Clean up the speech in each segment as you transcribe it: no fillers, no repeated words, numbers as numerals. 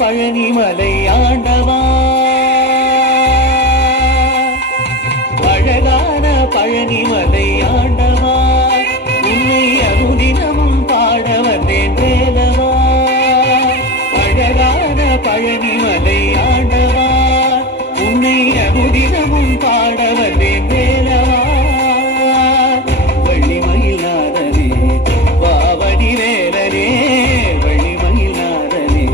பழனிமலை ஆண்டவா, அழகான பழனிமலை ஆண்டவா, உன்னை அனுதினமும் பாட வந்தேன் வேலவா. அழகான பழனிமலை ஆண்டவா, உன்னை அனுதினமும் பாட வந்தேன் வேலவா. வள்ளிமயில் நாதனே வாவடி வேலனே, வள்ளிமயில் நாதனே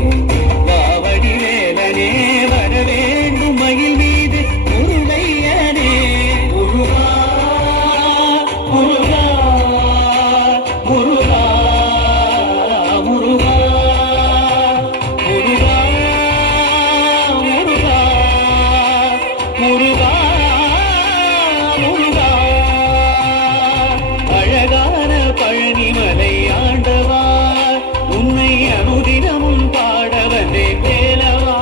வாவடி வேலனே, வர வேண்டும் மயில் மீது முருகையனே. முருகா முருகா முருகா முருகா முருகா முருகா முருகா முருகா. அழகான பழனிமலை ஆண்டவா, உன்னை அனுதினமும் பாட வந்தேன் வேலவா.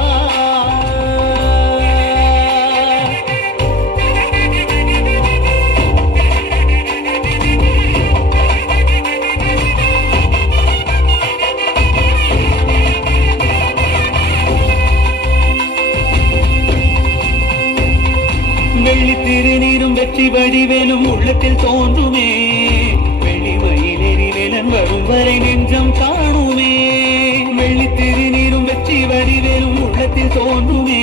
வெள்ளி திருநீரும் வெற்றி வடிவேலும் உள்ளத்தில் தோன்றுமே, வெள்ளிமயில் வேலன் வரும் வரை நெஞ்சம் காணுமே. வெள்ளி திருநீரும் வெற்றி வடிவேலும் உள்ளத்தில் தோன்றுமே,